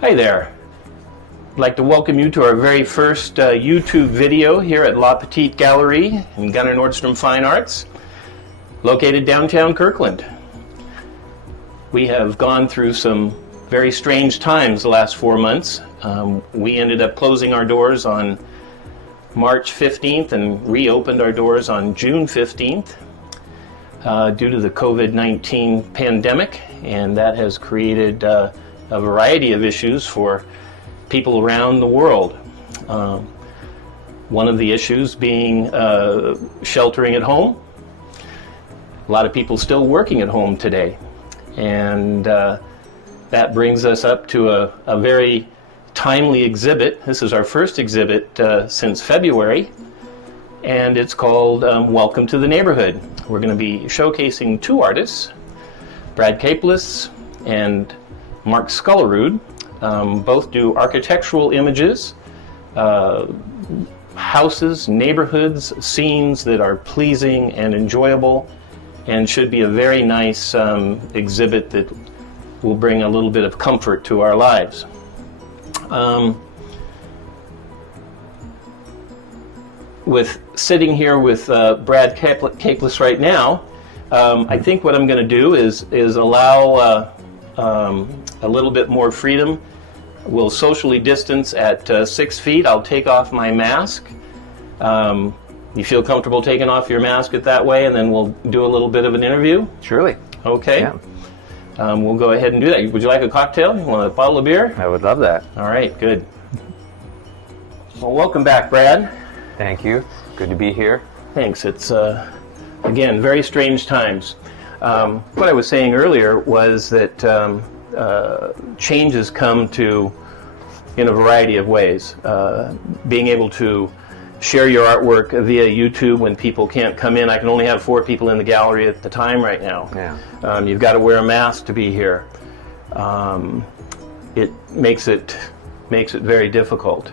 Hi there. I'd like to welcome you to our very first YouTube video here at La Petite Galerie in Gunnar Nordstrom Fine Arts, located downtown Kirkland. We have gone through some very strange times the last 4 months. We ended up closing our doors on March 15th and reopened our doors on June 15th due to the COVID-19 pandemic, and that has created a variety of issues for people around the world. One of the issues being sheltering at home. A lot of people still working at home today, and that brings us up to a very timely exhibit. This is our first exhibit since February, and it's called Welcome to the Neighborhood. We're going to be showcasing two artists, Brad Caplis and Mark Skullerud. Both do architectural images, houses, neighborhoods, scenes that are pleasing and enjoyable, and should be a very nice exhibit that will bring a little bit of comfort to our lives. With sitting here with Brad Caplis right now, I think what I'm going to do is allow a little bit more freedom. We'll socially distance at 6 feet. I'll take off my mask. You feel comfortable taking off your mask that way, and then we'll do a little bit of an interview? Surely. Okay. Yeah. We'll go ahead and do that. Would you like a cocktail? You want a bottle of beer? I would love that. All right, good. Well, welcome back, Brad. Thank you. Good to be here. Thanks. It's, again, very strange times. What I was saying earlier was that changes come to in a variety of ways. Being able to share your artwork via YouTube when people can't come in. I can only have 4 people in the gallery at the time right now. Yeah. You've got to wear a mask to be here. It makes it very difficult.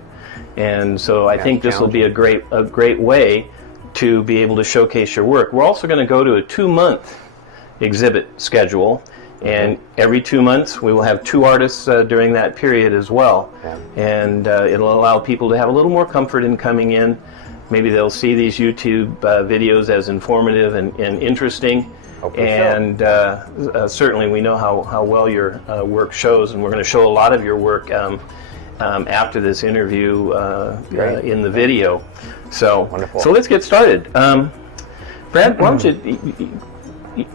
And so I think this will be a great way to be able to showcase your work. We're also going to go to a 2-month exhibit schedule, and every 2 months we will have 2 artists during that period as well. Yeah. And it'll allow people to have a little more comfort in coming in. Maybe they'll see these YouTube videos as informative and interesting. And certainly we know how well your work shows, and we're going to show a lot of your work after this interview in the video. So, wonderful. So let's get started. Brad, why don't you?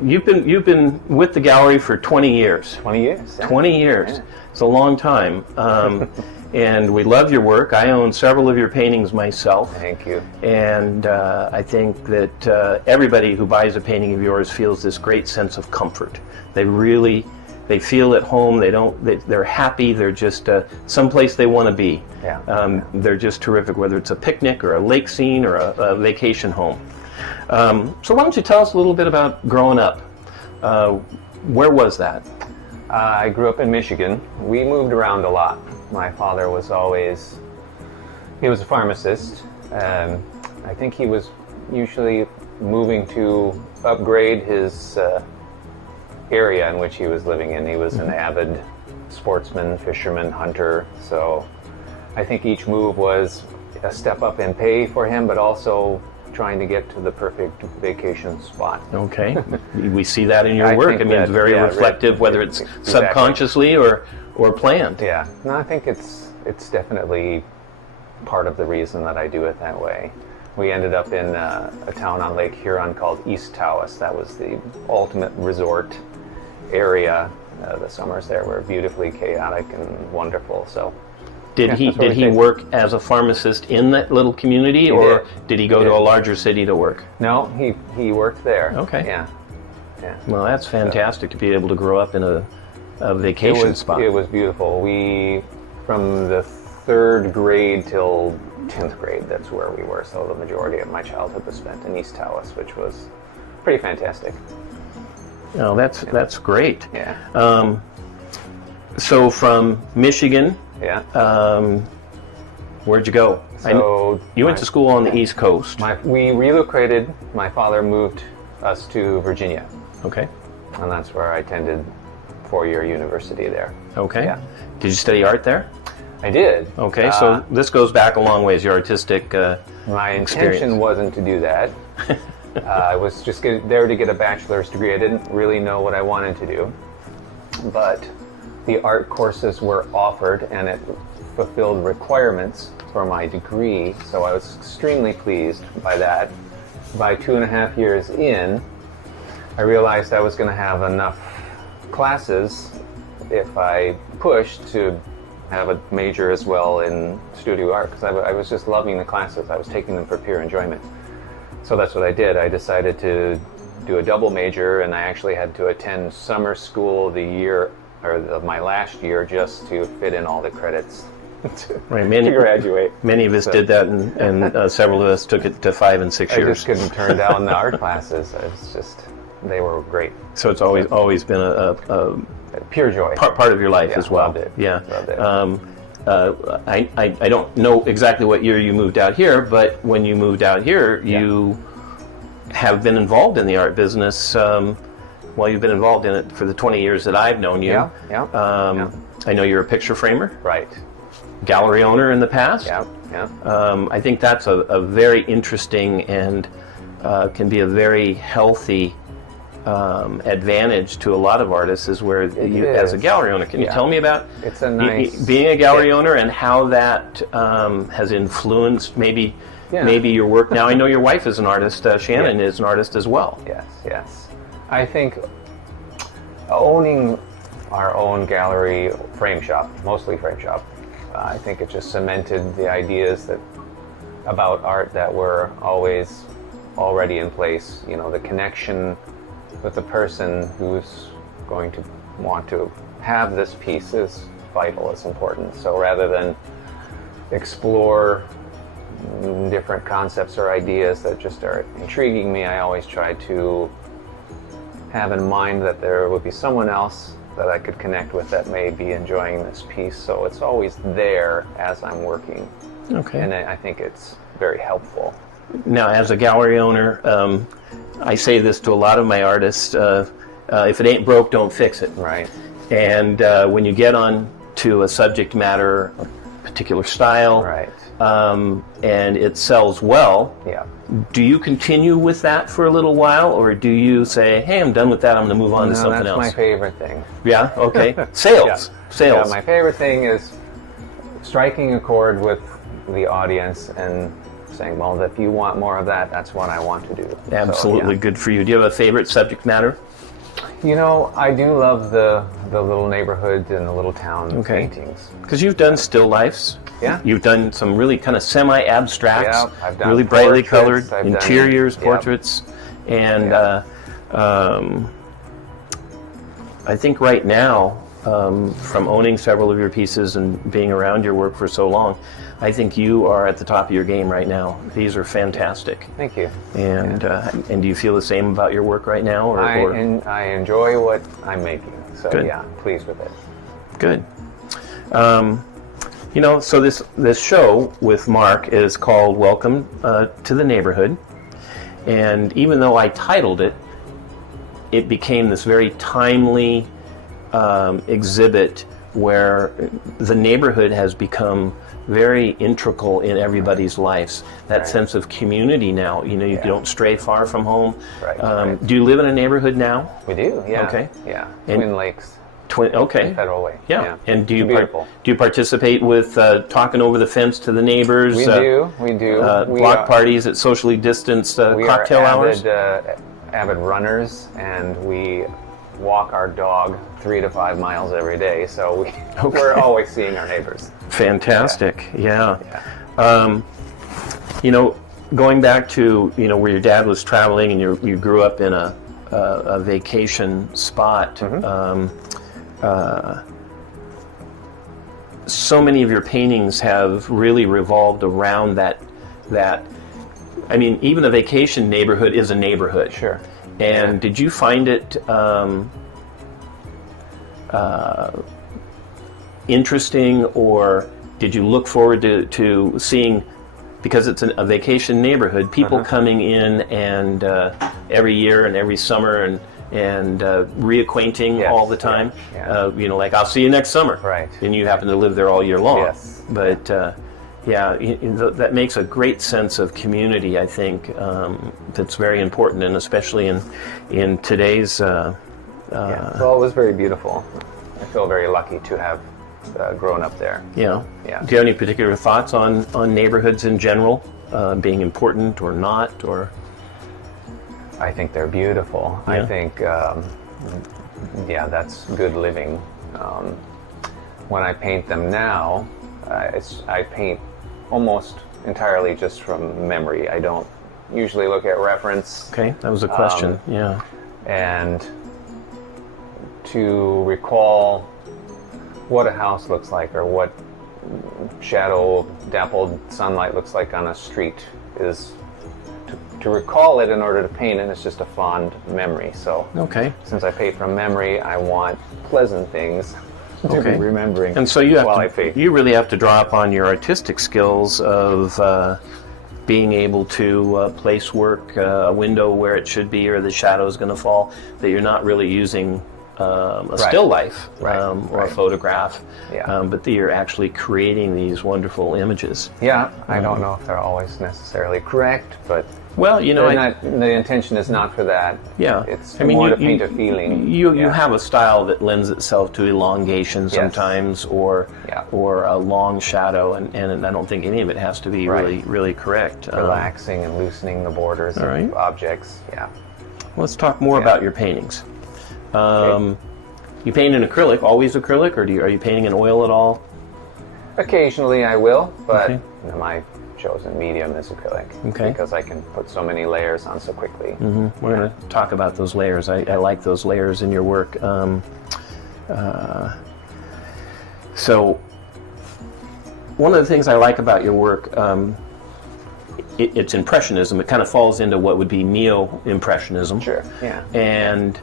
You've been with the gallery for 20 years. 20 years. Yeah. 20 years. Yeah. It's a long time. And we love your work. I own several of your paintings myself. Thank you. And I think that everybody who buys a painting of yours feels this great sense of comfort. They feel at home. They're happy. They're just someplace they want to be. Yeah. They're just terrific, whether it's a picnic or a lake scene or a vacation home. So why don't you tell us a little bit about growing up? Where was that? I grew up in Michigan. We moved around a lot. My father was he was a pharmacist. I think he was usually moving to upgrade his area in which he was living in. He was an avid sportsman, fisherman, hunter. So I think each move was a step up in pay for him, but also trying to get to the perfect vacation spot. Okay. We see that in your work. I mean, it's very reflective, whether it's subconsciously or planned. Yeah. No, I think it's definitely part of the reason that I do it that way. We ended up in a town on Lake Huron called East Tawas. That was the ultimate resort area. The summers there were beautifully chaotic and wonderful. So. Did he work as a pharmacist in that little community, or did he go to a larger city to work? No, he worked there. Okay. Yeah. Well, that's fantastic to be able to grow up in a vacation spot. It was beautiful. From the 3rd grade till 10th grade, that's where we were. So the majority of my childhood was spent in East Tawas, which was pretty fantastic. Oh, that's great. Yeah. So from Michigan. Yeah. Where'd you go? So you went to school on the East Coast. We relocated. My father moved us to Virginia. Okay. And that's where I attended 4-year university there. Okay. Yeah. Did you study art there? I did. Okay, so this goes back a long ways, your artistic My experience. intention wasn't to do that. I was just there to get a bachelor's degree. I didn't really know what I wanted to do. But the art courses were offered, and it fulfilled requirements for my degree, so I was extremely pleased by that. By 2.5 years in, I realized I was going to have enough classes if I pushed to have a major as well in studio art, because I was just loving the classes. I was taking them for pure enjoyment. So that's what I did. I decided to do a double major, and I actually had to attend summer school the year, or of my last year, just to fit in all the credits to graduate. Many of us did that, and several of us took it to 5 and 6 years. I just couldn't turn down the art classes. They were great. So it's always been a pure joy. Part of your life as well. Loved it. Yeah. Loved it. I don't know exactly what year you moved out here, but when you moved out here, you have been involved in the art business. Well, you've been involved in it for the 20 years that I've known you. Yeah. I know you're a picture framer, Right. gallery owner in the past. Yeah. I think that's a very interesting and can be a very healthy advantage to a lot of artists, is where you, as a gallery owner, can you tell me about it's a nice being a gallery owner and how that has influenced maybe your work now? I know your wife is an artist. Shannon is an artist as well. Yes. I think owning our own gallery, frame shop, mostly frame shop, I think it just cemented the ideas about art that were always already in place. You know, the connection with the person who's going to want to have this piece is vital, it's important. So rather than explore different concepts or ideas that just are intriguing me, I always try to have in mind that there would be someone else that I could connect with that may be enjoying this piece. So it's always there as I'm working. Okay. And I think it's very helpful. Now, as a gallery owner, I say this to a lot of my artists, if it ain't broke, don't fix it. Right. And when you get on to a subject matter, a particular style, Right. And it sells well, do you continue with that for a little while, or do you say, hey, I'm done with that, I'm going to move on to something else? That's my favorite thing. Yeah? Okay. Sales. Yeah, my favorite thing is striking a chord with the audience and saying, well, if you want more of that, that's what I want to do. Absolutely. So, good for you. Do you have a favorite subject matter? You know, I do love the little neighborhood and the little town paintings. Because you've done still lifes. Yeah. You've done some really kind of semi-abstracts, I've done really brightly portraits, colored I've interiors, done, portraits, and I think right now, from owning several of your pieces and being around your work for so long, I think you are at the top of your game right now. These are fantastic. Thank you. And do you feel the same about your work right now? I enjoy what I'm making, so Good. yeah, I'm pleased with it. Good. You know, so this show with Mark is called Welcome to the Neighborhood. And even though I titled it, it became this very timely exhibit where the neighborhood has become very integral in everybody's lives. That sense of community now. You know, you don't stray far from home. Right. Do you live in a neighborhood now? We do, yeah. Okay. Yeah, Twin Lakes. Okay. Federal Way. Yeah. And do Beautiful. you participate with talking over the fence to the neighbors? We do. Block parties at socially distanced cocktail hours? We are avid runners, and we walk our dog 3 to 5 miles every day, so we're always seeing our neighbors. Fantastic. Yeah. You know, going back to, you know, where your dad was traveling and you grew up in a vacation spot. So many of your paintings have really revolved around that. I mean, even a vacation neighborhood is a neighborhood. Sure. And did you find it interesting, or did you look forward to seeing, because it's a vacation neighborhood, people coming in and every year and every summer and reacquainting all the time. You know, like I'll see you next summer, Right. and you happen to live there all year long. Yes. But that makes a great sense of community. I think that's very important, and especially in today's. Well, it was very beautiful. I feel very lucky to have grown up there. Yeah. Yeah. Do you have any particular thoughts on neighborhoods in general being important or not, or? I think they're beautiful. Yeah. I think, that's good living. When I paint them now, I paint almost entirely just from memory. I don't usually look at reference. Okay, that was a question. Yeah. And to recall what a house looks like or what shadow dappled sunlight looks like on a street is to recall it in order to paint it is just a fond memory. So Okay. since I paint from memory, I want pleasant things to Okay. be remembering. And so you have while to, I paint. you really have to draw upon your artistic skills of being able to place work, a window where it should be, or the shadow is going to fall. That you're not really using a still life or a photograph, but that you're actually creating these wonderful images. Yeah, I don't know if they're always necessarily correct, but Well, you know, the intention is not for that. yeah, It's more to paint a feeling. You Yeah. have a style that lends itself to elongation sometimes, or a long shadow, and I don't think any of it has to be really correct. Relaxing and loosening the borders of objects. Yeah. Let's talk more about your paintings. You paint in acrylic, always acrylic, or are you painting in oil at all? Occasionally I will, but Okay. my chosen medium is acrylic Okay. because I can put so many layers on so quickly. We're going to talk about those layers. I like those layers in your work. So one of the things I like about your work, it's impressionism. It kind of falls into what would be neo-impressionism. Sure. Yeah. And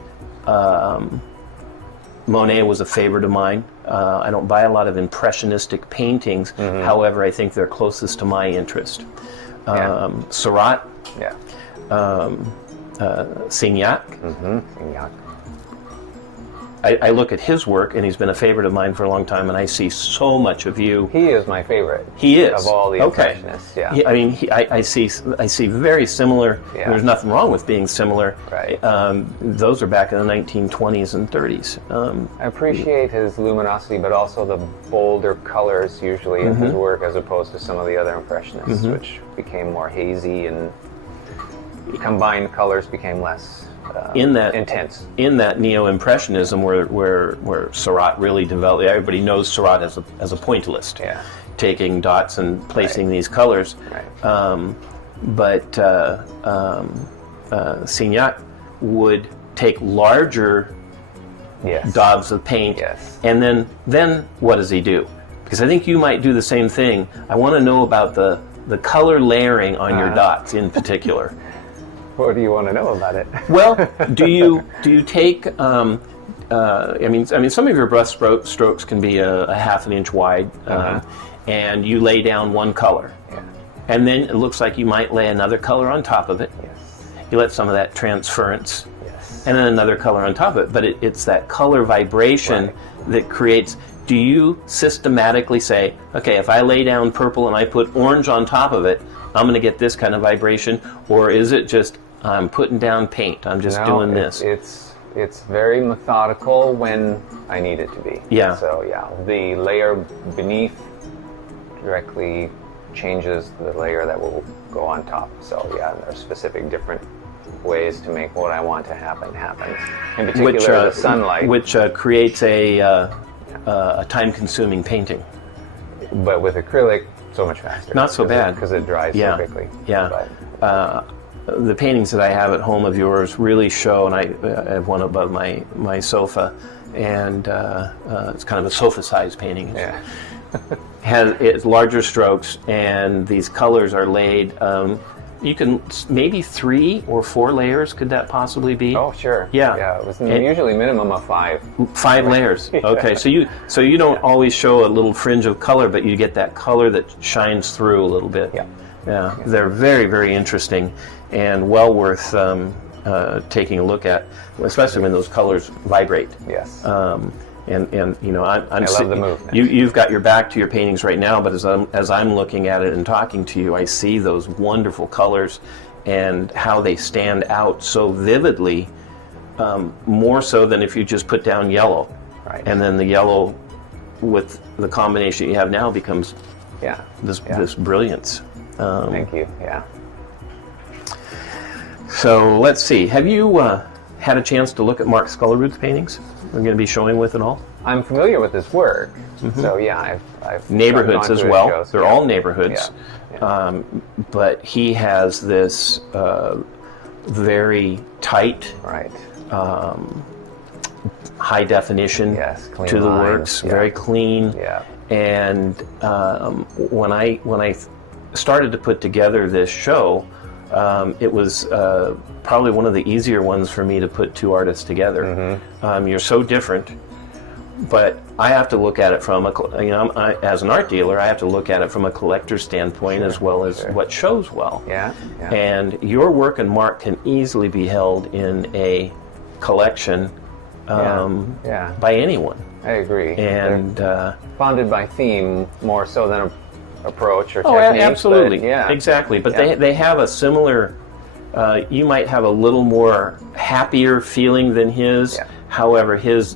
Monet was a favorite of mine. I don't buy a lot of impressionistic paintings. However, I think they're closest to my interest. Seurat, Yeah. Signac. Yeah. I look at his work, and he's been a favorite of mine for a long time, and I see so much of you. He is my favorite. He is. Of all the Okay. impressionists. Yeah. I see very similar. Yeah. There's nothing wrong with being similar. Right. Those are back in the 1920s and 30s. I appreciate his luminosity, but also the bolder colors usually in his work as opposed to some of the other impressionists, which became more hazy and combined colors became less intense. In that neo-impressionism, where Seurat really developed, everybody knows Seurat as a pointillist, taking dots and placing these colors. Right. But Signac would take larger daubs of paint, and then what does he do? Because I think you might do the same thing. I want to know about the color layering on your dots in particular. What do you want to know about it? Well, do you take? I mean, some of your brush strokes can be a half an inch wide, and you lay down one color, and then it looks like you might lay another color on top of it. You let some of that transference, and then another color on top of it. But it's that color vibration that creates. Do you systematically say, okay, if I lay down purple and I put orange on top of it, I'm going to get this kind of vibration, or is it just I'm putting down paint, I'm just doing this? It's very methodical when I need it to be. Yeah. So the layer beneath directly changes the layer that will go on top. So there are specific different ways to make what I want to happen. In particular, the sunlight, which creates a time-consuming painting. But with acrylic, so much faster. Not so bad because it dries so quickly. Yeah. The paintings that I have at home of yours really show, and I have one above my sofa, and it's kind of a sofa-sized painting. Yeah. It's larger strokes, and these colors are laid. You can maybe 3 or 4 layers. Could that possibly be? Oh, sure. Yeah. It was usually minimum of 5. 5 layers. Okay, so you don't always show a little fringe of color, but you get that color that shines through a little bit. Yeah. They're very, very interesting, and well worth taking a look at, especially when those colors vibrate. Yes. And you know, I love the movement. You've got your back to your paintings right now, but as I'm looking at it and talking to you, I see those wonderful colors and how they stand out so vividly, more so than if you just put down yellow. Right. And then the yellow with the combination you have now becomes this brilliance. Thank you. Yeah. So let's see. Have you had a chance to look at Mark Skullerud's paintings? We're going to be showing with it all. I'm familiar with his work, so yeah, I've Neighborhoods gone as to well. shows. They're all neighborhoods, Yeah. but he has this very tight, Right. high definition Yes. Clean to the lines. works. Yeah. Very clean. Yeah. And when I started to put together this show, it was probably one of the easier ones for me to put two artists together. You're so different, but I have to look at it from as an art dealer, I have to look at it from a collector's standpoint as well as what shows well. Yeah. Yeah. And your work and Mark can easily be held in a collection by anyone. I agree. And they're bonded by theme more so than approach or technique. Absolutely. But, exactly. But Yeah. they have a similar. You might have a little more happier feeling than his. Yeah. However, his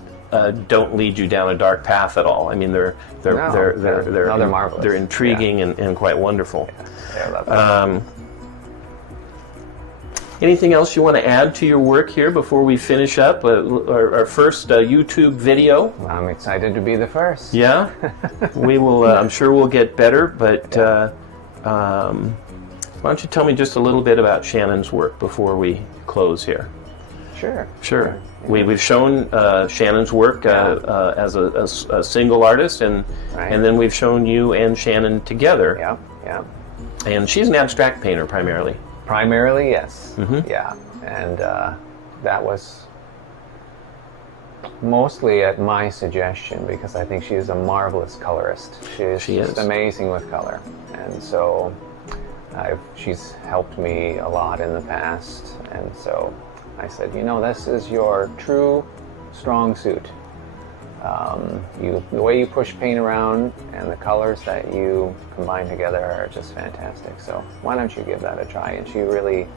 don't lead you down a dark path at all. I mean, they're marvelous. They're intriguing and quite wonderful. Yeah, I love that. Anything else you want to add to your work here before we finish up our first YouTube video? I'm excited to be the first. Yeah, we will. I'm sure we'll get better. But why don't you tell me just a little bit about Shannon's work before we close here? Sure. Sure. We've shown Shannon's work as a single artist, and then we've shown you and Shannon together. Yeah. Yeah. And she's an abstract painter primarily. Primarily, yes. Yeah, and that was mostly at my suggestion because I think she's a marvelous colorist. She is amazing with color, and so she's helped me a lot in the past. And so I said, this is your true strong suit. The way you push paint around and the colors that you combine together are just fantastic. So why don't you give that a try? And she really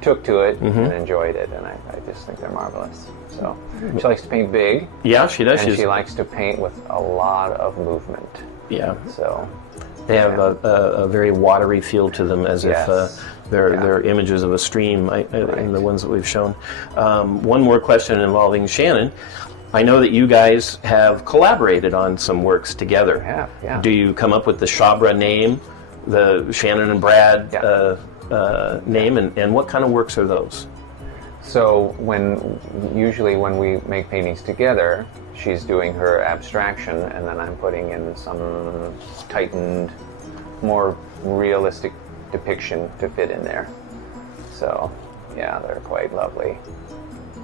took to it and enjoyed it, and I just think they're marvelous. So she likes to paint big. Yeah, she does. And she likes to paint with a lot of movement. Yeah. So they have a very watery feel to them, as if they're images of a stream in the ones that we've shown. One more question involving Shannon. I know that you guys have collaborated on some works together. Yeah. Do you come up with the Shabra name, the Shannon and Brad name, and what kind of works are those? So usually when we make paintings together, she's doing her abstraction, and then I'm putting in some tightened, more realistic depiction to fit in there. So yeah, they're quite lovely.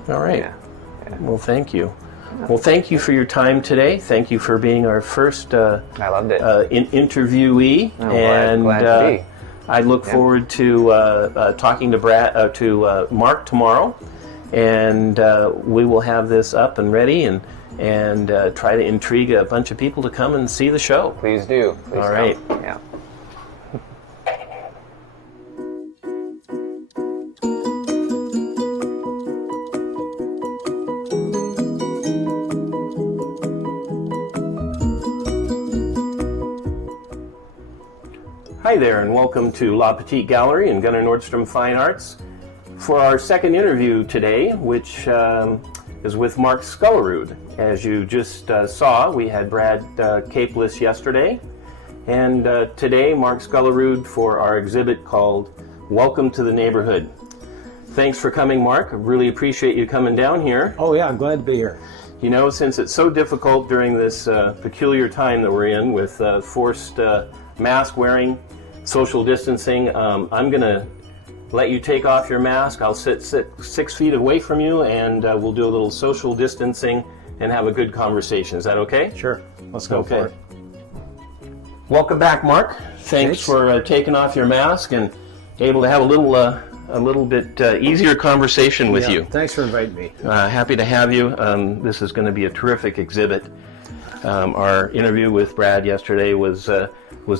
All right. Yeah. Well, thank you. Well, thank you for your time today. Thank you for being our first I loved it. interviewee. I'm glad to be. I look forward to talking to Mark tomorrow, and we will have this up and ready and try to intrigue a bunch of people to come and see the show. Please do. Please All right. come. Yeah. Hi there, and welcome to La Petite Gallery in Gunnar Nordstrom Fine Arts for our second interview today, which is with Mark Skullerud. As you just saw, we had Brad Caplis yesterday, and today Mark Skullerud for our exhibit called Welcome to the Neighborhood. Thanks for coming, Mark. I really appreciate you coming down here. Oh yeah, I'm glad to be here. You know, since it's so difficult during this peculiar time that we're in with forced mask wearing, social distancing, I'm going to let you take off your mask. I'll sit 6 feet away from you, and we'll do a little social distancing and have a good conversation. Is that okay? Sure. Let's go for it. Welcome back, Mark. Thanks for taking off your mask and able to have a a little bit easier conversation with you. Thanks for inviting me. Happy to have you. This is going to be a terrific exhibit. Our interview with Brad yesterday was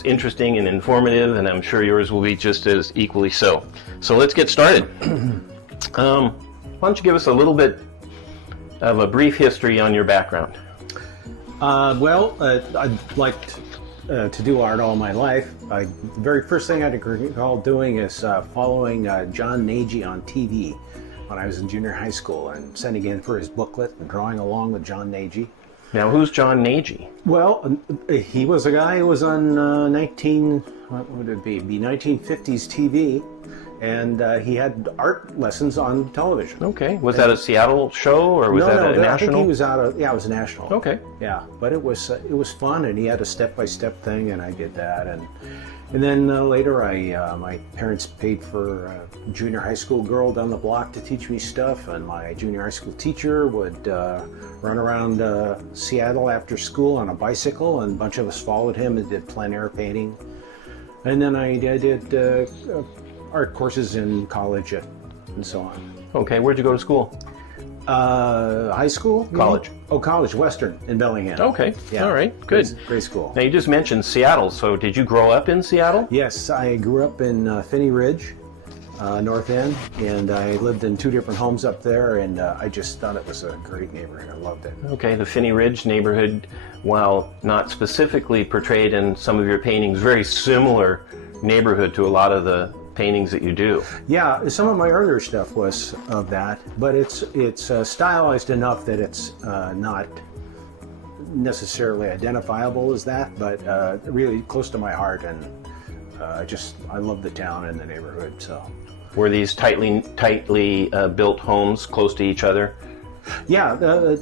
interesting and informative, and I'm sure yours will be just as equally so. So let's get started. Why don't you give us a little bit of a brief history on your background? I'd liked to do art all my life. The very first thing I recall doing is following John Nagy on TV when I was in junior high school and sending in for his booklet and drawing along with John Nagy. Now, who's John Nagy? Well, he was a guy who was on 1950s TV, and he had art lessons on television. Okay. Was that a Seattle show, or was that a national? I think he was it was national. Okay. Yeah, but it was fun, and he had a step-by-step thing, and I did that, and then later my parents paid for a junior high school girl down the block to teach me stuff, and my junior high school teacher would run around Seattle after school on a bicycle, and a bunch of us followed him and did plein air painting, and then I did art courses in college and so on. Okay, where'd you go to school? High school? College. Oh, college, Western in Bellingham. Okay, Yeah. all right, good. Great school. Now, you just mentioned Seattle, so did you grow up in Seattle? Yes, I grew up in Finney Ridge, North End, and I lived in 2 different homes up there, and I just thought it was a great neighborhood. I loved it. Okay, the Finney Ridge neighborhood, while not specifically portrayed in some of your paintings, very similar neighborhood to a lot of the paintings that you do. Yeah, some of my earlier stuff was of that, but it's stylized enough that it's not necessarily identifiable as that, but really close to my heart, and I love the town and the neighborhood. So, Were these tightly built homes close to each other? yeah,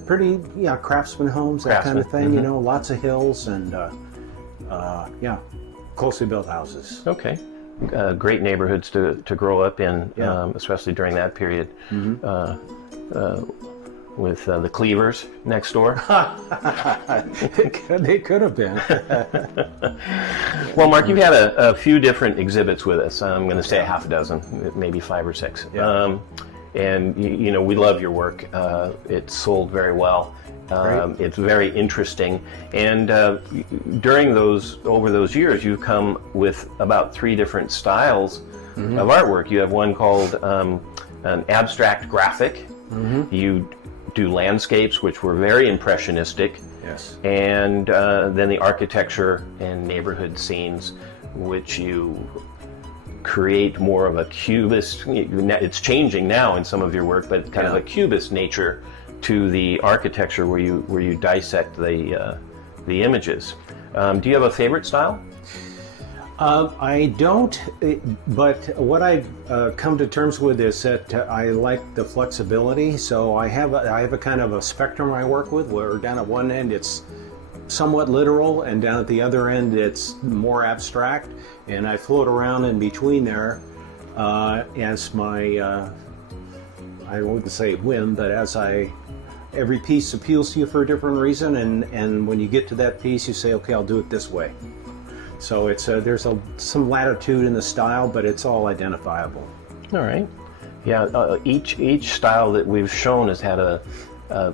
pretty craftsman homes, that kind of thing. Mm-hmm. Lots of hills and closely built houses. Okay. Great neighborhoods to grow up in, Yeah. especially during that period. Mm-hmm. With the Cleavers next door. They could have been. Well, Mark, you've had a few different exhibits with us. I'm going to say a half a dozen, maybe 5 or 6. Yeah. And we love your work. It's sold very well. It's very interesting. And over those years, you've come with about 3 different styles of artwork. You have one called an abstract graphic. Mm-hmm. You do landscapes, which were very impressionistic. Yes. And then the architecture and neighborhood scenes, which you create more of a cubist. It's changing now in some of your work, but kind of a cubist nature to the architecture, where you dissect the images. Do you have a favorite style? I don't, but what I've come to terms with is that I like the flexibility. So I have a kind of a spectrum I work with, where down at one end it's somewhat literal, and down at the other end it's more abstract, and I float around in between there as my I wouldn't say whim, but every piece appeals to you for a different reason, and when you get to that piece, you say, okay, I'll do it this way. So there's some latitude in the style, but it's all identifiable. All right. Yeah. Each style that we've shown has had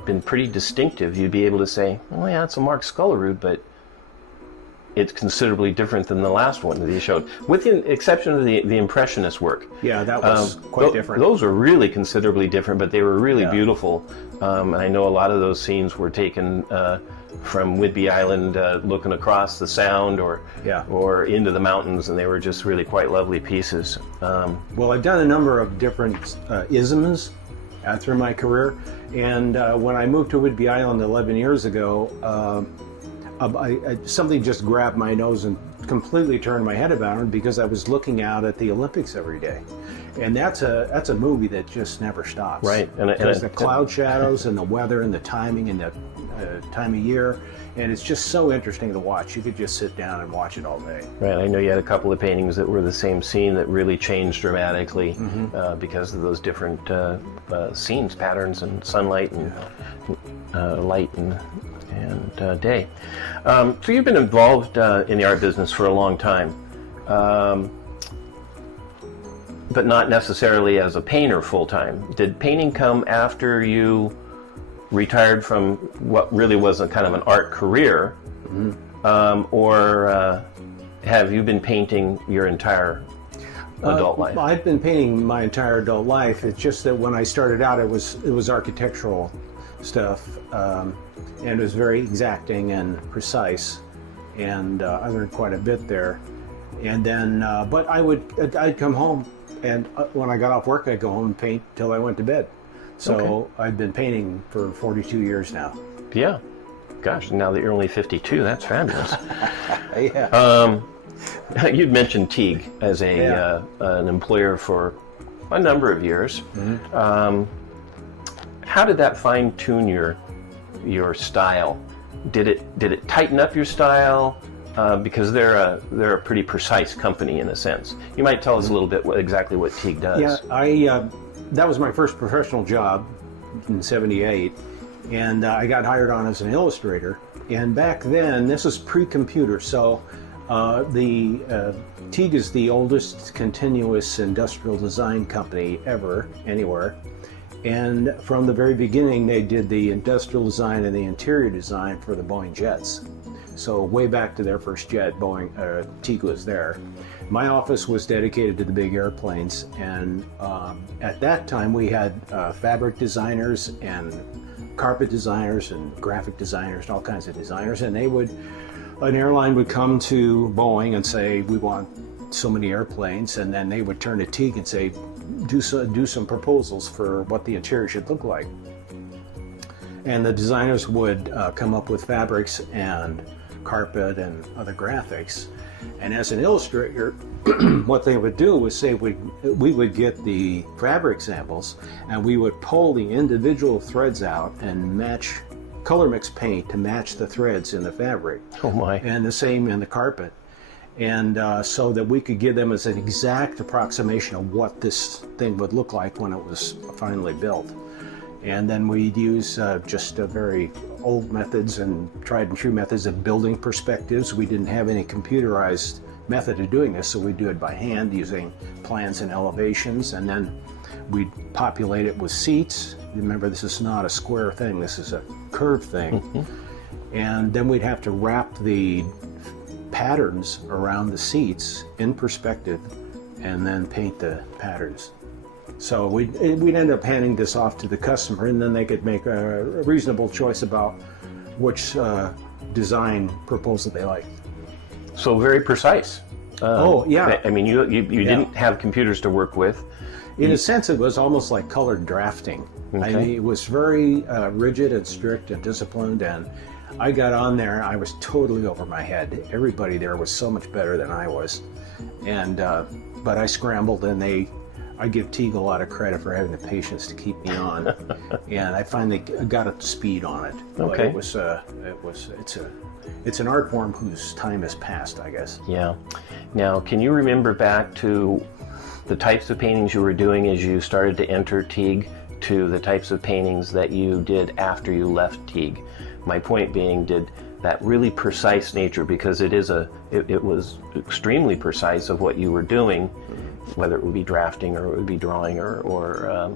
been pretty distinctive. You'd be able to say, oh yeah, it's a Mark Skullerud, but it's considerably different than the last one that he showed, with the exception of the Impressionist work. Yeah, that was quite different. Those were really considerably different, but they were really beautiful. I know a lot of those scenes were taken from Whidbey Island, looking across the Sound or into the mountains, and they were just really quite lovely pieces. Well, I've done a number of different isms through my career, and when I moved to Whidbey Island 11 years ago, something just grabbed my nose and completely turned my head about, because I was looking out at the Olympics every day, and that's a movie that just never stops. Right, and the cloud shadows and the weather and the timing and the time of year, and it's just so interesting to watch. You could just sit down and watch it all day. Right, I know you had a couple of paintings that were the same scene that really changed dramatically because of those different scenes, patterns, and sunlight and light and day. So you've been involved in the art business for a long time. but not necessarily as a painter full-time. Did painting come after you retired from what really was a kind of an art career, or have you been painting your entire adult life? I've been painting my entire adult life. It's just that when I started out, it was architectural stuff, and it was very exacting and precise, and I learned quite a bit there. And then, but I'd come home, and when I got off work, I'd go home and paint till I went to bed. So Okay. I've been painting for 42 years now. Yeah. Gosh, now that you're only 52, that's fabulous. Yeah. You'd mentioned Teague as an employer for a number of years. How did that fine-tune your style? Did it tighten up your style? Because they're a pretty precise company in a sense. You might tell us a little bit exactly what Teague does. Yeah, that was my first professional job in '78, and I got hired on as an illustrator. And back then, this was pre-computer, so Teague is the oldest continuous industrial design company ever, anywhere. And from the very beginning, they did the industrial design and the interior design for the Boeing jets. So way back to their first jet, Teague was there. My office was dedicated to the big airplanes, and at that time we had fabric designers and carpet designers and graphic designers and all kinds of designers, and an airline would come to Boeing and say, we want so many airplanes, and then they would turn to Teague and say, do some proposals for what the interior should look like. And the designers would come up with fabrics and carpet and other graphics. And as an illustrator, what they would do was say we would get the fabric samples and we would pull the individual threads out and color mix paint to match the threads in the fabric. Oh my. And the same in the carpet. And so that we could give them as an exact approximation of what this thing would look like when it was finally built. And then we'd use just very old methods and tried and true methods of building perspectives. We didn't have any computerized method of doing this, so we'd do it by hand using plans and elevations, and then we'd populate it with seats. Remember, this is not a square thing, this is a curved thing. And then we'd have to wrap the patterns around the seats in perspective and then paint the patterns. So we'd end up handing this off to the customer, and then they could make a reasonable choice about which design proposal they like. So very precise. Oh, yeah. I mean, you didn't have computers to work with. In a sense, it was almost like colored drafting. I Okay. mean, it was very rigid and strict and disciplined, and I got on there, I was totally over my head. Everybody there was so much better than I was. And but I scrambled, and I give Teague a lot of credit for having the patience to keep me on, and I finally got up to speed on it. Okay. But it's an art form whose time has passed, I guess. Yeah. Now, can you remember back to the types of paintings you were doing as you started to enter Teague to the types of paintings that you did after you left Teague? My point being, did that really precise nature, because it was extremely precise of what you were doing, whether it would be drafting or it would be drawing or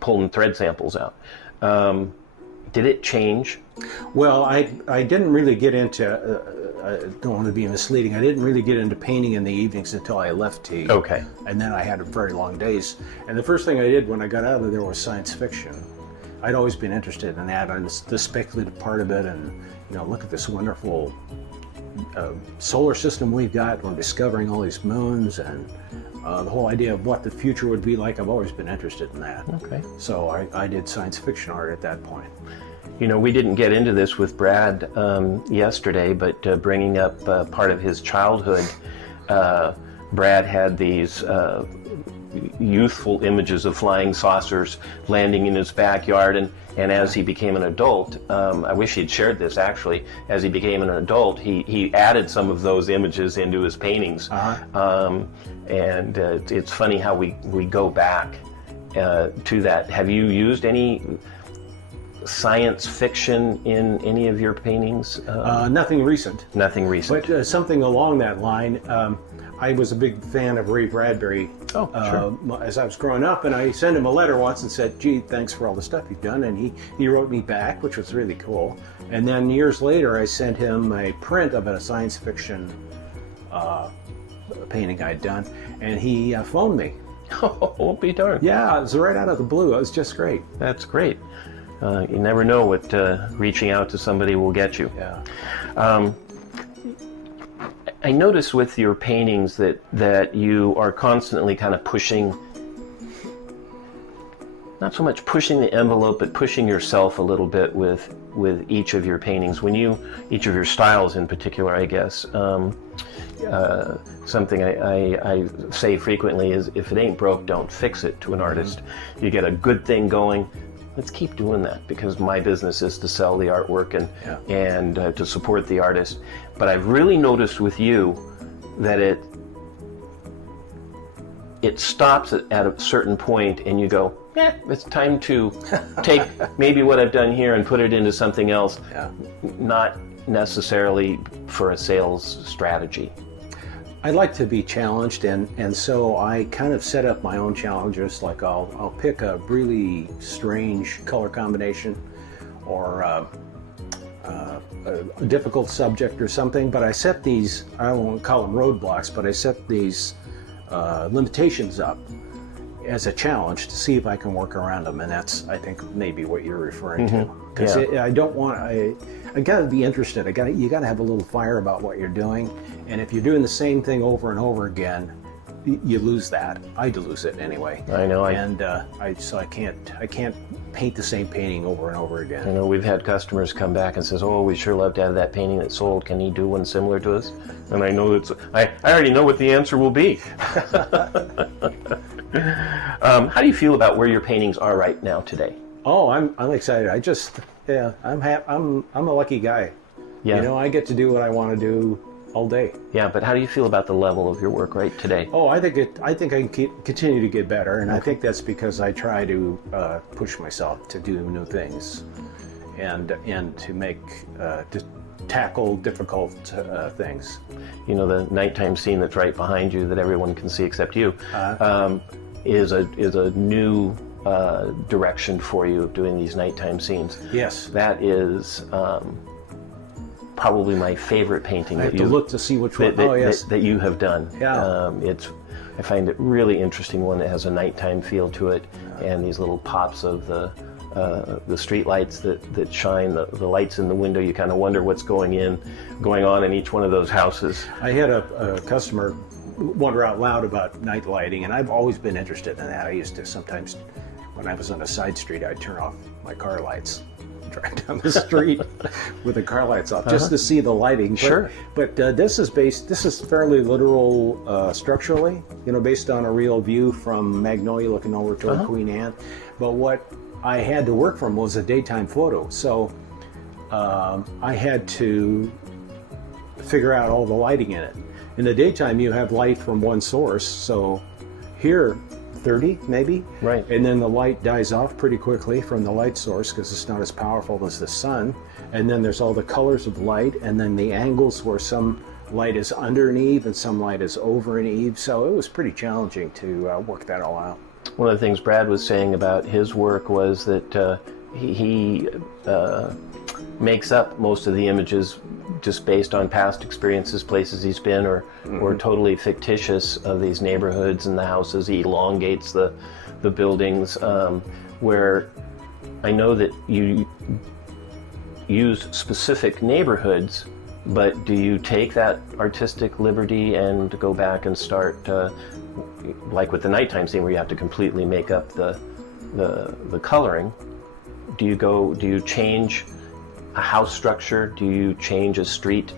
pulling thread samples out. Did it change? Well, I didn't really get into, I don't want to be misleading, I didn't really get into painting in the evenings until I left Teague. Okay. And then I had very long days. And the first thing I did when I got out of there was science fiction. I'd always been interested in that, and the speculative part of it, and look at this wonderful solar system we've got. We're discovering all these moons, and the whole idea of what the future would be like. I've always been interested in that. Okay. So I did science fiction art at that point. We didn't get into this with Brad yesterday, but bringing up part of his childhood, Brad had these youthful images of flying saucers landing in his backyard, and as he became an adult, I wish he'd shared this actually, as he became an adult, he added some of those images into his paintings. And it's funny how we go back to that. Have you used any science fiction in any of your paintings? Nothing recent. Nothing recent. But something along that line. I was a big fan of Ray Bradbury as I was growing up, and I sent him a letter once and said, "Gee, thanks for all the stuff you've done." And he wrote me back, which was really cool. And then years later, I sent him a print of a science fiction painting I'd done, and he phoned me. Oh, be darned. Yeah, it was right out of the blue. It was just great. That's great. You never know what reaching out to somebody will get you. Yeah. I notice with your paintings that you are constantly kind of pushing, not so much pushing the envelope, but pushing yourself a little bit with each of your paintings. Each of your styles in particular, I guess. Something I say frequently is, if it ain't broke, don't fix it to an artist. You get a good thing going, let's keep doing that, because my business is to sell the artwork and to support the artist. But I've really noticed with you that it stops at a certain point and you go, it's time to take maybe what I've done here and put it into something else, not necessarily for a sales strategy. I like to be challenged, and so I kind of set up my own challenges. Like I'll pick a really strange color combination or a difficult subject or something, but I set these, I won't call them roadblocks, but I set these limitations up as a challenge to see if I can work around them, and that's, I think, maybe what you're referring to. Because I don't want, I got to be interested. You got to have a little fire about what you're doing, and if you're doing the same thing over and over again, you lose that. I lose it anyway. I know. So I can't paint the same painting over and over again. I know we've had customers come back and says, "Oh, we sure love to have that painting that sold. Can he do one similar to us?" And I know I already know what the answer will be. How do you feel about where your paintings are right now today? Oh, I'm excited. I'm a lucky guy. Yeah. You know, I get to do what I want to do all day. Yeah, but how do you feel about the level of your work right today? Oh, I think I can continue to get better, and I think that's because I try to push myself to do new things, and to make to tackle difficult things. You know, the nighttime scene that's right behind you that everyone can see except you is a new direction for you of doing these nighttime scenes. Yes, that is. Probably my favorite painting I have to look to see which one. That you have done. Yeah. I find it really interesting, one that has a nighttime feel to it, and these little pops of the street lights that shine, the lights in the window. You kind of wonder what's going on in each one of those houses. I had a customer wonder out loud about night lighting, and I've always been interested in that. I used to sometimes, when I was on a side street, I'd turn off my car lights, drive down the street with the car lights off just to see the lighting. But this is fairly literal structurally, based on a real view from Magnolia looking over toward Queen Anne. But what I had to work from was a daytime photo. So I had to figure out all the lighting in it. In the daytime, you have light from one source. So here, 30 maybe, right, and then the light dies off pretty quickly from the light source because it's not as powerful as the sun, and then there's all the colors of light, and then the angles where some light is under an eave and some light is over an eave. So it was pretty challenging to work that all out. One of the things Brad was saying about his work was that he makes up most of the images just based on past experiences, places he's been, or totally fictitious of these neighborhoods and the houses. He elongates the buildings, where I know that you use specific neighborhoods, but do you take that artistic liberty and go back and start, like with the nighttime scene where you have to completely make up the coloring? Do you change a house structure? Do you change a street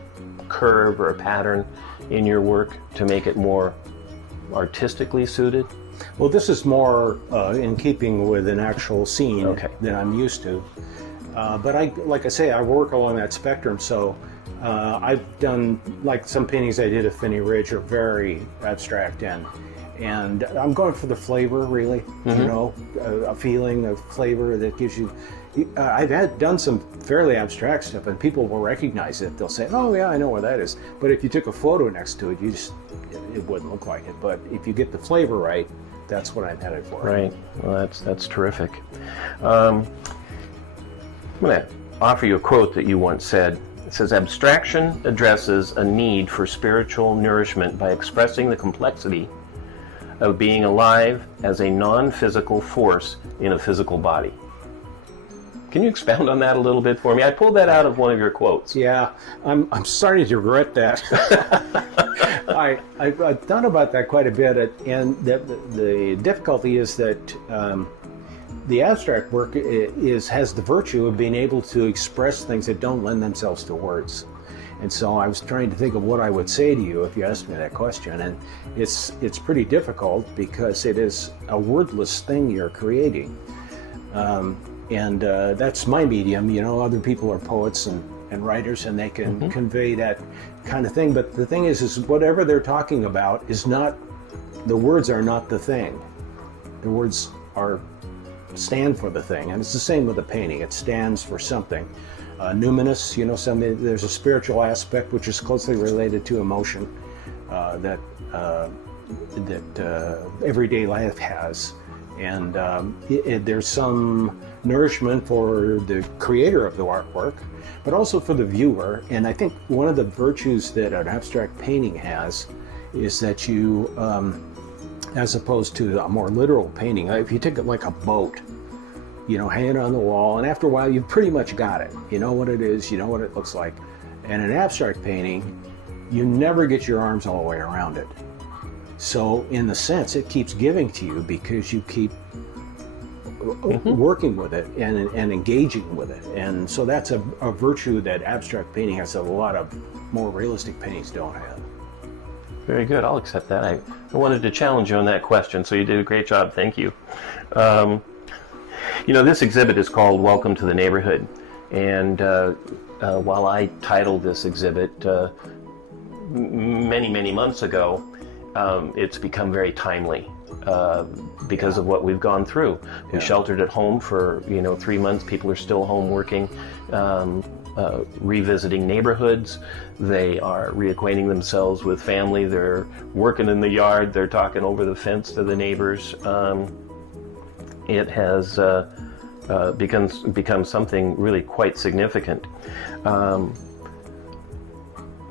curve or a pattern in your work to make it more artistically suited? Well, this is more in keeping with an actual scene than I'm used to. But like I say, I work along that spectrum. So I've done, like some paintings I did at Finney Ridge are very abstract, and I'm going for the flavor, really. A feeling of flavor that gives you, I've done some fairly abstract stuff, and people will recognize it. They'll say, "Oh yeah, I know where that is." But if you took a photo next to it, it wouldn't look like it. But if you get the flavor right, that's what I'm headed for. Right. Well, that's terrific. I'm going to offer you a quote that you once said. It says, "Abstraction addresses a need for spiritual nourishment by expressing the complexity of being alive as a non-physical force in a physical body." Can you expound on that a little bit for me? I pulled that out of one of your quotes. Yeah, I'm starting to regret that. I've thought about that quite a bit, and the difficulty is that the abstract work has the virtue of being able to express things that don't lend themselves to words. And so I was trying to think of what I would say to you if you asked me that question, and it's pretty difficult because it is a wordless thing you're creating. And that's my medium. Other people are poets and writers, and they can convey that kind of thing. But the thing is whatever they're talking about is not, the words are not the thing. The words stand for the thing, and it's the same with the painting. It stands for something. Numinous, there's a spiritual aspect which is closely related to emotion that everyday life has. And there's some nourishment for the creator of the artwork, but also for the viewer. And I think one of the virtues that an abstract painting has is that you, as opposed to a more literal painting, if you take it like a boat, hang it on the wall, and after a while you've pretty much got it. You know what it is, you know what it looks like. And an abstract painting, you never get your arms all the way around it. So in the sense, it keeps giving to you because you keep working with it and engaging with it. And so that's a virtue that abstract painting has that a lot of more realistic paintings don't have. Very good. I'll accept that. I wanted to challenge you on that question, so you did a great job. Thank you. This exhibit is called Welcome to the Neighborhood. And while I titled this exhibit many, many months ago, it's become very timely because of what we've gone through. We sheltered at home for 3 months. People are still home working, revisiting neighborhoods. They are reacquainting themselves with family. They're working in the yard. They're talking over the fence to the neighbors. It has become something really quite significant.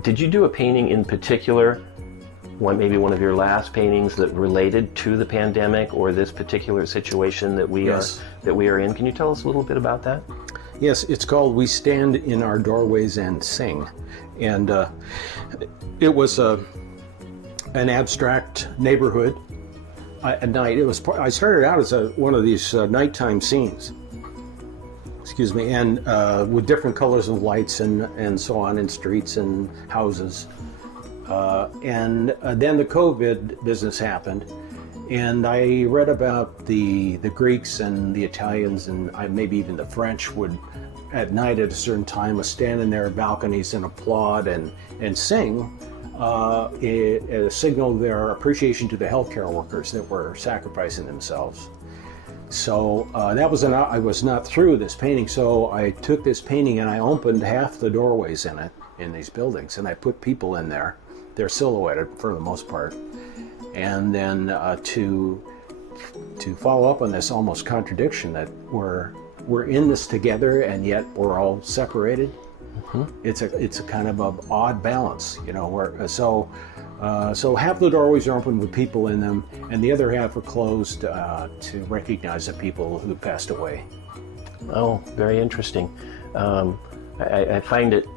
Did you do a painting in particular, maybe one of your last paintings that related to the pandemic or this particular situation that we are in? Can you tell us a little bit about that? Yes, it's called "We Stand in Our Doorways and Sing," and it was an abstract neighborhood at night. I started out as one of these nighttime scenes. Excuse me, and with different colors of lights and so on in streets and houses. And then the COVID business happened, and I read about the Greeks and the Italians and maybe even the French would, at night at a certain time, stand in their balconies and applaud and sing a signal of their appreciation to the healthcare workers that were sacrificing themselves. So I was not through this painting, so I took this painting and I opened half the doorways in these buildings, and I put people in there. They're silhouetted for the most part. And then to follow up on this almost contradiction that we're in this together and yet we're all separated. It's a kind of an odd balance, so half the doorways are open with people in them, and the other half are closed to recognize the people who passed away. Oh, very interesting. I find it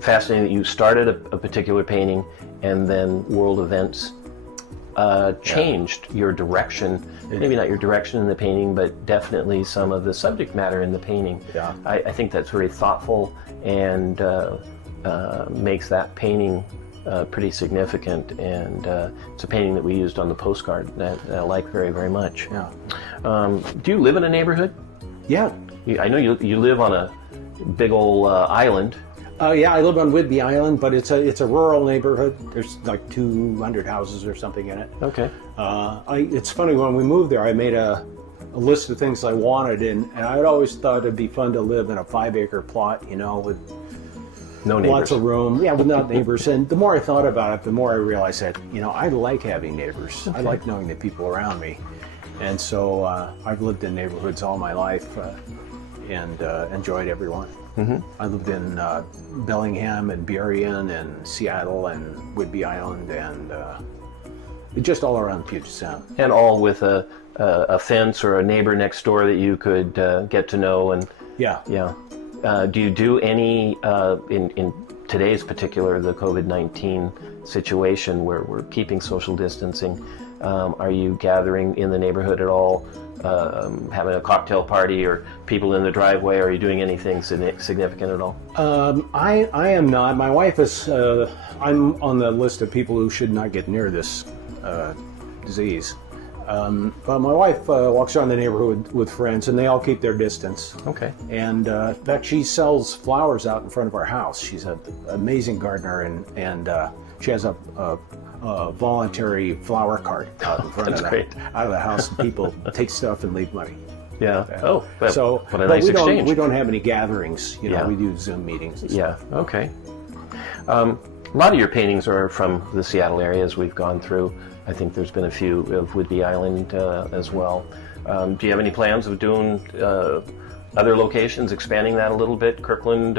fascinating that you started a particular painting and then world events changed your direction. Maybe not your direction in the painting, but definitely some of the subject matter in the painting. Yeah. I think that's very thoughtful and makes that painting pretty significant, and it's a painting that we used on the postcard that I like very, very much. Yeah. Do you live in a neighborhood? Yeah. I know you live on a big old island. Yeah, I live on Whidbey Island, but it's a rural neighborhood. There's like 200 houses or something in it. Okay. It's funny, when we moved there, I made a list of things I wanted, and I'd always thought it'd be fun to live in a 5-acre plot, with No neighbors. lots of room, without neighbors. And the more I thought about it, the more I realized that, I like having neighbors. I like knowing the people around me. And so I've lived in neighborhoods all my life and enjoyed everyone. Mm-hmm. I lived in Bellingham and Burien and Seattle and Whidbey Island and just all around Puget Sound. And all with a fence or a neighbor next door that you could get to know. And Yeah. Do you do any, in today's particular, the COVID-19 situation where we're keeping social distancing, are you gathering in the neighborhood at all, having a cocktail party or people in the driveway? Are you doing anything significant at all? I am not. My wife is, I'm on the list of people who should not get near this disease. But my wife walks around the neighborhood with friends, and they all keep their distance. Okay. And in fact, she sells flowers out in front of our house. She's an amazing gardener, and she has a voluntary flower cart out in front out of the house. And people take stuff and leave money. Yeah. What a nice we exchange. We don't have any gatherings. Yeah. We do Zoom meetings. And Yeah. stuff. Okay. A lot of your paintings are from the Seattle area, as we've gone through. I think there's been a few of Whidbey Island as well. Do you have any plans of doing other locations, expanding that a little bit? Kirkland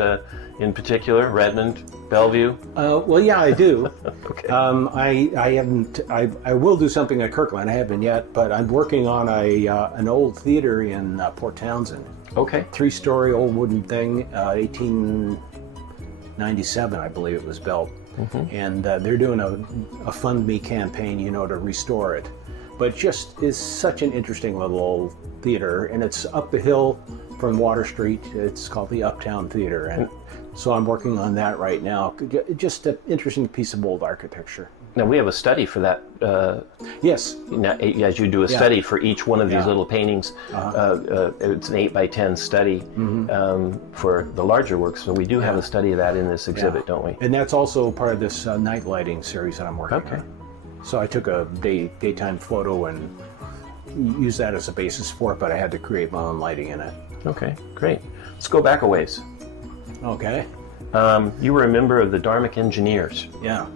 in particular, Redmond, Bellevue? Well, yeah, I do. Okay. I haven't. I will do something at Kirkland. I haven't yet, but I'm working on an old theater in Port Townsend. Okay. 3-story old wooden thing, 1897, I believe it was built. Mm-hmm. And they're doing a Fund Me campaign, to restore it. But it just is such an interesting little old theater, and it's up the hill from Water Street. It's called the Uptown Theater, and so I'm working on that right now. Just an interesting piece of old architecture. Now, we have a study for that. Yes. Now, as you do a study for each one of these little paintings, it's an 8x10 study for the larger works. So we do have a study of that in this exhibit, don't we? And that's also part of this night lighting series that I'm working on. So I took a daytime photo and used that as a basis for it, but I had to create my own lighting in it. Okay, great. Let's go back a ways. Okay. You were a member of the Dharmic Engineers. Yeah.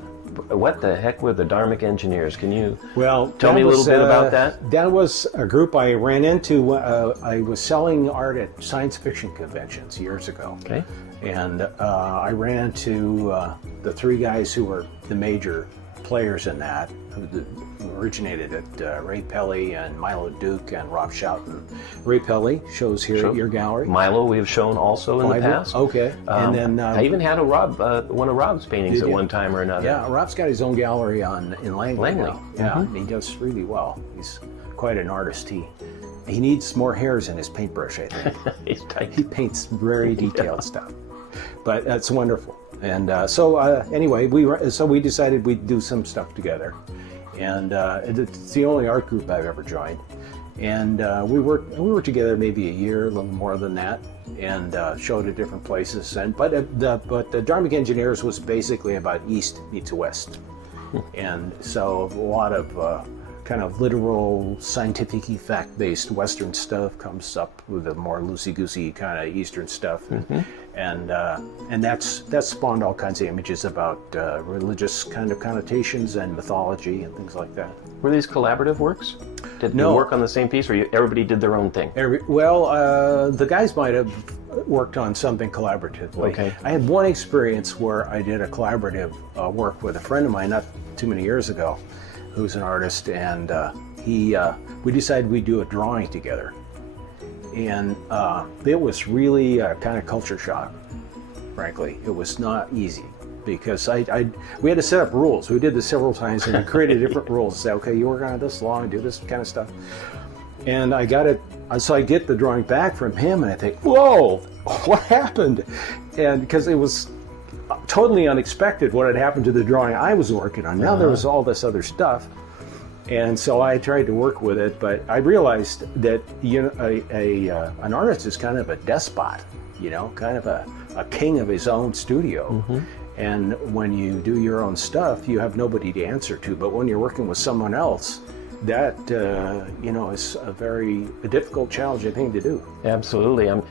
What the heck were the Dharmic Engineers? Can you tell me a little bit about that? That was a group I ran into. I was selling art at science fiction conventions years ago. Okay. And I ran into the 3 guys who were the major players in that, who originated at Ray Pelly and Milo Duke and Rob Schouten. Ray Pelly shows here at your gallery. Milo we have shown also in the past. Okay. And then I even had one of Rob's paintings at one time or another. Yeah, Rob's got his own gallery in Langley. Now. Yeah, Mm-hmm. and he does really well. He's quite an artist. He needs more hairs in his paintbrush, I think. He's tight. He paints very detailed stuff, but that's wonderful. And so anyway, we decided we'd do some stuff together, and it's the only art group I've ever joined. And we worked together maybe a year, a little more than that, and showed at different places. But the Dharmic Engineers was basically about East meets West, and so a lot of kind of literal, scientific, fact-based Western stuff comes up with the more loosey-goosey kind of Eastern stuff. Mm-hmm. And that's spawned all kinds of images about religious kind of connotations and mythology and things like that. Were these collaborative works? Did you work on the same piece, or everybody did their own thing? The guys might have worked on something collaboratively. Okay. I had one experience where I did a collaborative work with a friend of mine not too many years ago, who's an artist, and we decided we'd do a drawing together. And it was really kind of culture shock, frankly. It was not easy because we had to set up rules. We did this several times and we created different rules. Say, okay, you work on it this long, do this kind of stuff. And I got it, so I get the drawing back from him and I think, whoa, what happened? And because it was totally unexpected what had happened to the drawing I was working on. Now there was all this other stuff. And so I tried to work with it, but I realized that an artist is kind of a despot, kind of a king of his own studio. Mm-hmm. And when you do your own stuff, you have nobody to answer to. But when you're working with someone else, that is a difficult, challenging thing to do. Absolutely. I'm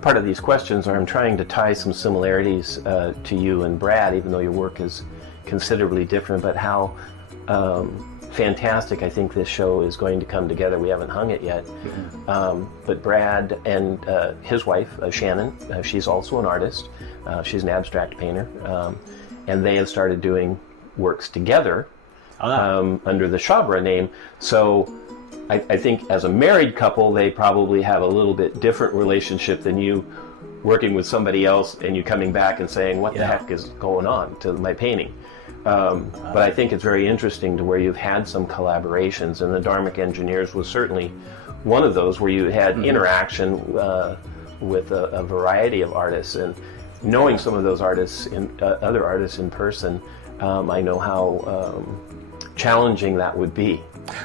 part of these questions are I'm trying to tie some similarities to you and Brad, even though your work is considerably different, but how fantastic I think this show is going to come together. We haven't hung it yet. But Brad and his wife, Shannon, she's also an artist. She's an abstract painter. And they have started doing works together under the Shabra name. So I think as a married couple, they probably have a little bit different relationship than you working with somebody else and you coming back and saying, what the heck is going on to my painting? But I think it's very interesting to where you've had some collaborations, and the Dharmic Engineers was certainly one of those where you had interaction with a variety of artists. And knowing some of those artists, other artists in person, I know how challenging that would be.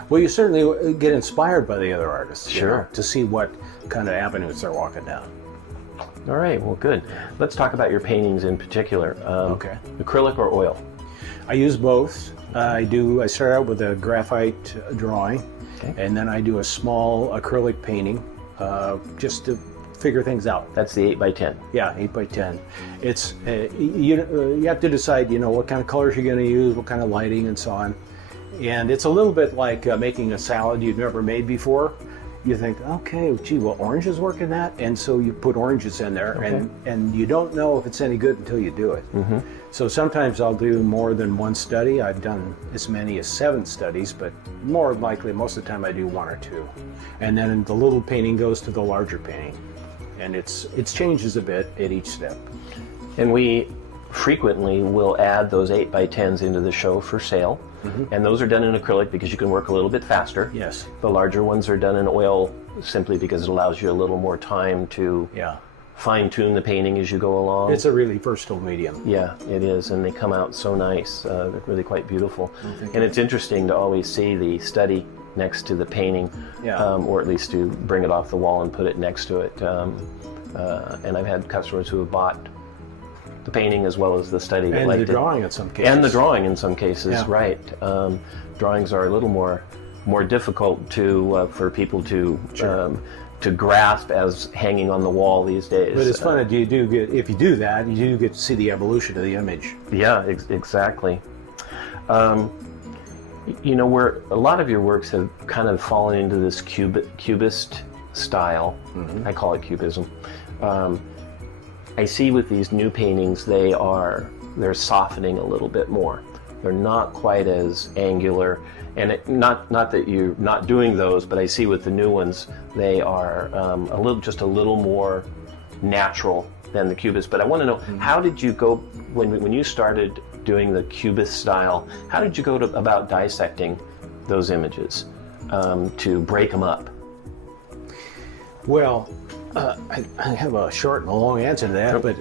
Well, you certainly get inspired by the other artists, Sure. to see what kind of avenues they're walking down. All right, well, good. Let's talk about your paintings in particular. Okay. Acrylic or oil? I use both. I start out with a graphite drawing, and then I do a small acrylic painting, just to figure things out. That's the 8x10. Yeah, 8x10. It's you have to decide, what kind of colors you're going to use, what kind of lighting, and so on. And it's a little bit like making a salad you've never made before. You think, okay, gee, well, oranges work in that, and so you put oranges in there, and you don't know if it's any good until you do it. So sometimes I'll do more than one study. I've done as many as 7 studies, but more likely, most of the time I do 1 or 2. And then the little painting goes to the larger painting. And it changes a bit at each step. And we frequently will add those 8x10s into the show for sale. And those are done in acrylic because you can work a little bit faster. Yes. The larger ones are done in oil simply because it allows you a little more time to fine-tune the painting as you go along. It's a really versatile medium. Yeah, it is, and they come out so nice. They're really quite beautiful. And it's interesting to always see the study next to the painting, or at least to bring it off the wall and put it next to it. And I've had customers who have bought the painting as well as the study. And the drawing in some cases. And the drawing in some cases, right. Drawings are a little more difficult for people to grasp as hanging on the wall these days. But it's fun that you do get, if you do that, you do get to see the evolution of the image. Yeah, exactly. Where a lot of your works have kind of fallen into this cubist style. I call it cubism. I see with these new paintings, they're softening a little bit more. They're not quite as angular, and not that you're not doing those, but I see with the new ones, they are just a little more natural than the cubist. But I want to know, how did you go when you started doing the cubist style? How did you go about dissecting those images to break them up? Well, I have a short and a long answer to that, but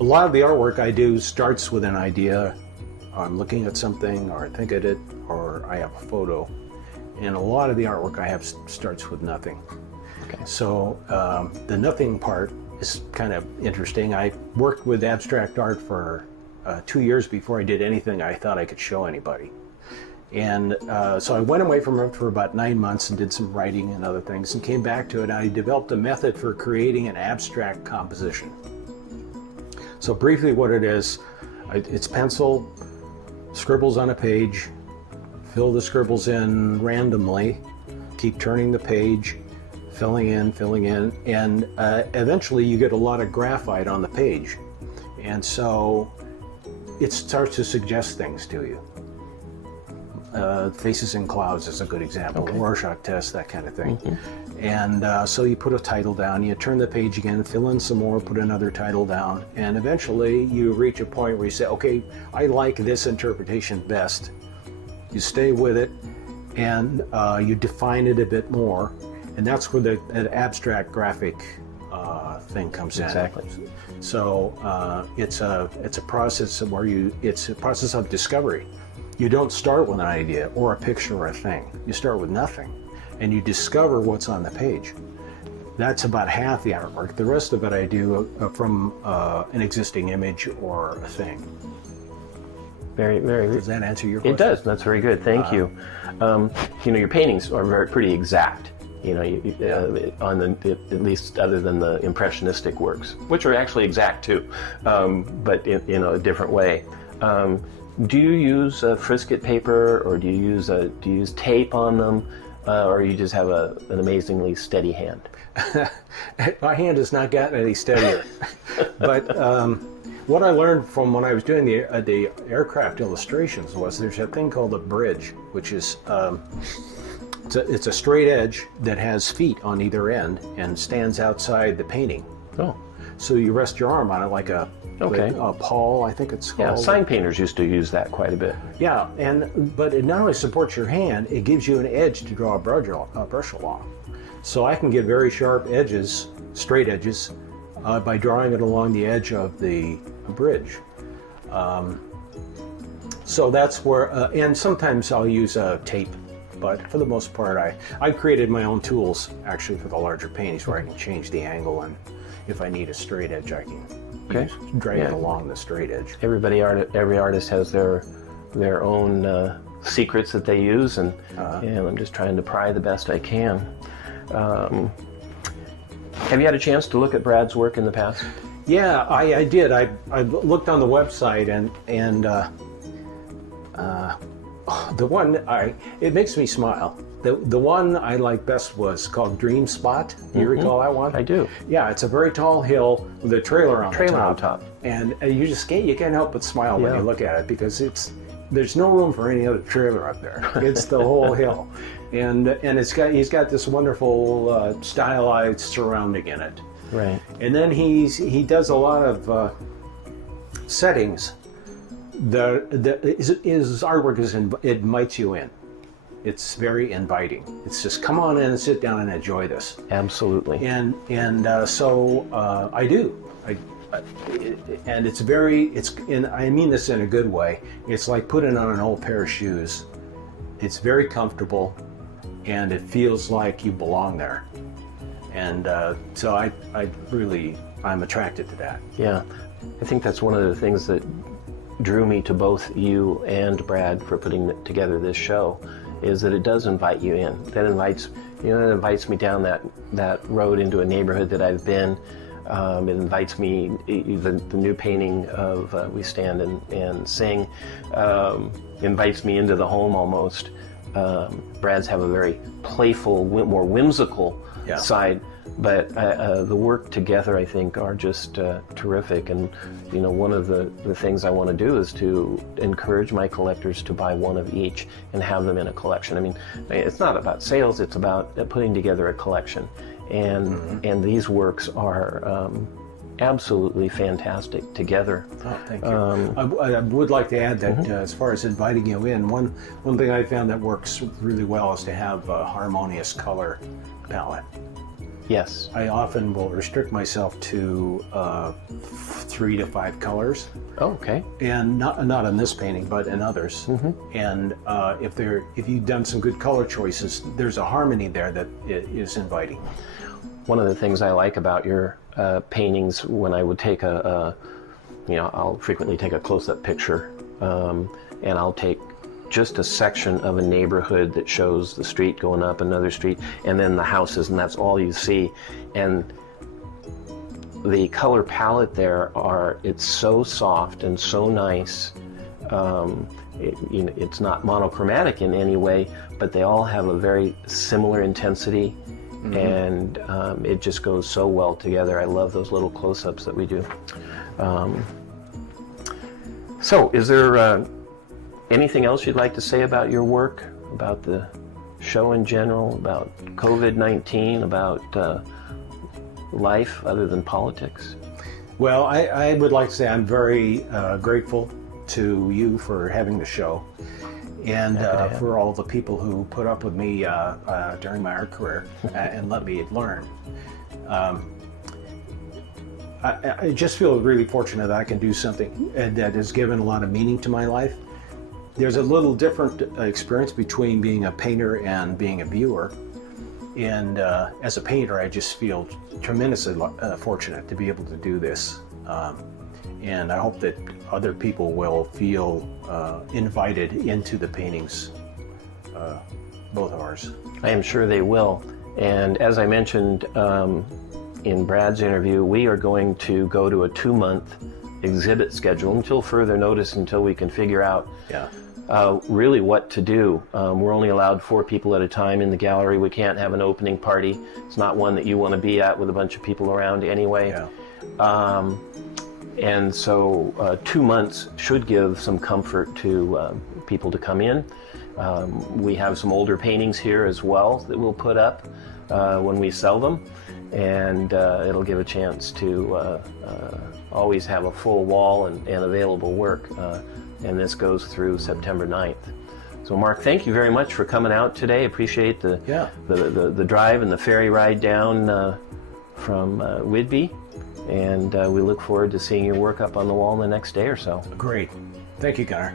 a lot of the artwork I do starts with an idea. I'm looking at something, or I think of it, or I have a photo, and a lot of the artwork I have starts with nothing. So the nothing part is kind of interesting. I worked with abstract art for 2 years before I did anything I thought I could show anybody. And so I went away from it for about 9 months and did some writing and other things and came back to it. I developed a method for creating an abstract composition. So briefly what it is, it's pencil, scribbles on a page, fill the scribbles in randomly, keep turning the page, filling in, and eventually you get a lot of graphite on the page. And so it starts to suggest things to you. Faces in Clouds is a good example. Rorschach test, that kind of thing. And so you put a title down, you turn the page again, fill in some more, put another title down, and eventually you reach a point where you say, okay, I like this interpretation best. You stay with it, and you define it a bit more, and that's where the abstract graphic thing comes in. Exactly. So it's a process where it's a process of discovery. You don't start with an idea or a picture or a thing. You start with nothing, and you discover what's on the page. That's about half the artwork. The rest of it I do from an existing image or a thing. Very, very. Does that answer your question? It does. That's very good. Thank you. Your paintings are pretty exact. On at least other than the impressionistic works, which are actually exact too, but in a different way. Do you use frisket paper, or do you use tape on them, or you just have an amazingly steady hand? My hand has not gotten any steadier. But what I learned from when I was doing the aircraft illustrations was there's a thing called a bridge, which is it's a straight edge that has feet on either end and stands outside the painting. Oh. So you rest your arm on it like a pawl, I think it's called. Yeah, sign painters used to use that quite a bit. Yeah, but it not only supports your hand, it gives you an edge to draw a brush along. So I can get very sharp edges, straight edges, by drawing it along the edge of the bridge. So that's where, and sometimes I'll use tape. But for the most part, I created my own tools actually for the larger paintings where I can change the angle, and if I need a straight edge, I can drag it along the straight edge. Every artist has their own secrets that they use, and I'm just trying to pry the best I can. Have you had a chance to look at Brad's work in the past? Yeah, I did. I looked on the website and the one it makes me smile. The one I like best was called Dream Spot. Do you recall that one? I do. Yeah, it's a very tall hill with a trailer on top. And you can't help but smile when you look at it, because there's no room for any other trailer up there. It's the whole hill, and he's got this wonderful stylized surrounding in it. Right. And then he does a lot of settings. His artwork it invites you in. It's very inviting. It's just come on in and sit down and enjoy this. Absolutely. And so I do. And and I mean this in a good way. It's like putting on an old pair of shoes. It's very comfortable, and it feels like you belong there. And so I'm attracted to that. Yeah, I think that's one of the things that drew me to both you and Brad for putting together this show, is that it does invite you in. That invites me down that road into a neighborhood that I've been. It invites me, the new painting of We Stand and Sing, invites me into the home almost. Brad's have a very playful, more whimsical side, but the work together, I think, are just terrific. And one of the things I want to do is to encourage my collectors to buy one of each and have them in a collection. I mean, it's not about sales; it's about putting together a collection. And these works are absolutely fantastic together. Oh, thank you. I would like to add that as far as inviting you in, one thing I found that works really well is to have a harmonious color palette. Yes. I often will restrict myself to 3 to 5 colors. Oh, okay. And not in this painting, but in others. And if you've done some good color choices, there's a harmony there that is inviting. One of the things I like about your paintings, when I would take I'll frequently take a close-up picture, and I'll take just a section of a neighborhood that shows the street going up another street, and then the houses, and that's all you see. And the color palette there it's so soft and so nice. It's not monochromatic in any way, but they all have a very similar intensity, and it just goes so well together. I love those little close-ups that we do. So is there anything else you'd like to say about your work, about the show in general, about COVID-19, about life other than politics? Well, I would like to say I'm very grateful to you for having the show, and for all the people who put up with me during my art career and let me learn. I just feel really fortunate that I can do something that has given a lot of meaning to my life. There's a little different experience between being a painter and being a viewer. And as a painter, I just feel tremendously fortunate to be able to do this. and I hope that other people will feel invited into the paintings, both of ours. I am sure they will. And as I mentioned in Brad's interview, we are going to go to a 2-month exhibit schedule until further notice, until we can figure out really what to do. We're only allowed 4 people at a time in the gallery. We can't have an opening party. It's not one that you want to be at with a bunch of people around anyway. And so 2 months should give some comfort to people to come in. We have some older paintings here as well that we'll put up when we sell them, and it'll give a chance to always have a full wall and available work, and this goes through September 9th. So Mark, thank you very much for coming out today. Appreciate the drive and the ferry ride down from Whidbey, and we look forward to seeing your work up on the wall in the next day or so. Great. Thank you, Connor.